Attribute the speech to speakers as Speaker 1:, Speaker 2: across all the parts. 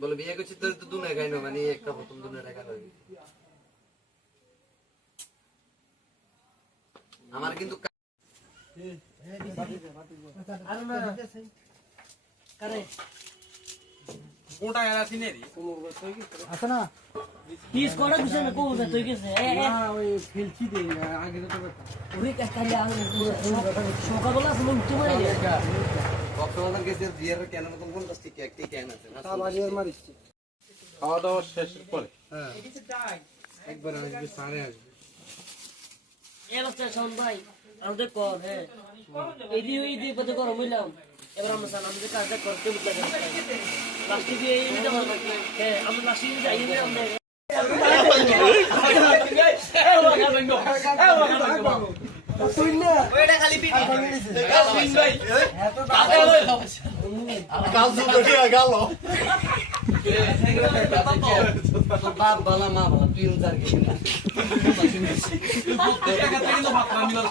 Speaker 1: বলে বিয়ে করছি তোর তো দুনে খাই না মানে একটা প্রথম দুনে টাকা আমার কিন্তু
Speaker 2: এরা রে?
Speaker 3: পিস করা না গেছে?
Speaker 2: ওই দে আগে তো
Speaker 3: সকালবেলা আসলে উঠতে পারে।
Speaker 1: কক্সবাজার গেছি বিয়ের কেন মতন কোন দশটি কেক টি কেন আছে না
Speaker 2: খাওয়া দাওয়া শেষের পরে
Speaker 1: একবার আসবে সাড়ে আসবে
Speaker 3: এ বাচ্চা শোন ভাই আমাদের কর হ্যাঁ এই দিয়ে এই দিয়ে পথে গরম হইলাম এবার আমরা সান আমাদের কাজটা করতে বুঝতে লাস্টে দিয়ে এই দিতে পারব হ্যাঁ আমরা লাস্টে দিয়ে যাই না আমরা
Speaker 1: বাপ বালা মা বালা তুই উনচার গেছি না
Speaker 3: আল্লাহ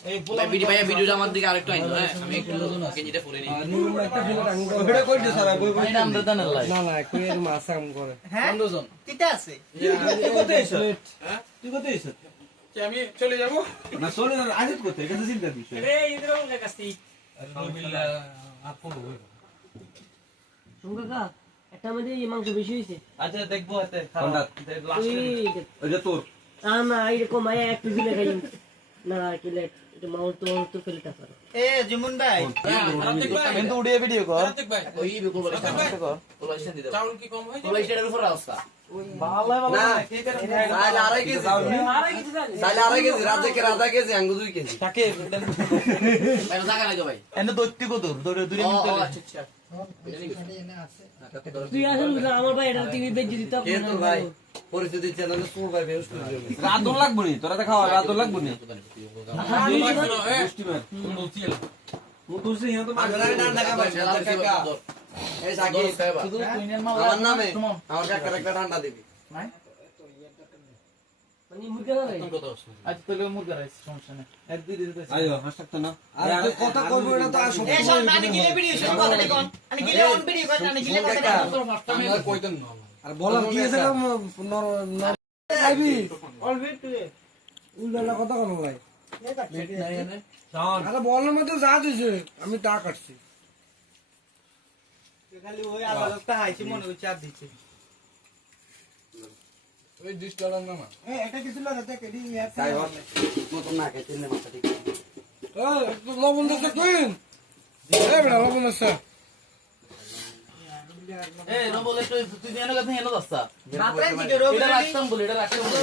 Speaker 4: ভিডিওটা আমার দিকে আরেকটু আইনো হ্যাঁ আমি একটু কেজিটা পরে নিই এটা আমরা দানের লাই
Speaker 2: না না কই এর মাছ কাম করে
Speaker 5: আমি চলে যাব।
Speaker 2: না চলে না আজ করতে এটা চিন্তা দিছে
Speaker 3: কাকা একটা মধ্যে এই মাংস বেশি হয়েছে।
Speaker 4: আচ্ছা দেখব হাতে
Speaker 3: ওই
Speaker 2: ওই যে তোর।
Speaker 3: না না এরকম আয় একটু দিলে
Speaker 4: কিন্তু উড়িয়ে ভিডিও কর।
Speaker 5: চাউল কি কম হয়
Speaker 3: তুই আসলে আমার ভাই এটা টিভি বেজে দিতে
Speaker 1: ভাই? পরিস্থিতি চ্যানেলে তোর ভাই করে দিবে
Speaker 2: রাতন লাগবো নি তোরা তো খাওয়া লাগবো নি হিয়া তো
Speaker 1: আমি আমার নামে আমার কাকার একটা ঠান্ডা দিবি
Speaker 3: মানে মুখে না
Speaker 4: আচ্ছা তাহলে মুরগা রাইস সমস্যা নেই এক দুই দিতে
Speaker 2: আইও হাসতাক তো না আর কথা কইবো তো আসো
Speaker 5: কইতেন না
Speaker 2: আর বলার কি আছে আইবি উল্টা কথা কেন ভাই আরে বলার মধ্যে যা দিছে আমি তা কাটছি
Speaker 5: ওই ডিশ ডলার না
Speaker 1: তাই হোক মতন না খেতে নে মাথা ঠিক
Speaker 2: লবণ দিচ্ছে তুই এই বেটা লবণ দিচ্ছে
Speaker 4: এই না বলে তুই তুই এনে কথা এনে দস্তা এটা রাখতাম বলে এটা রাখতাম বলে।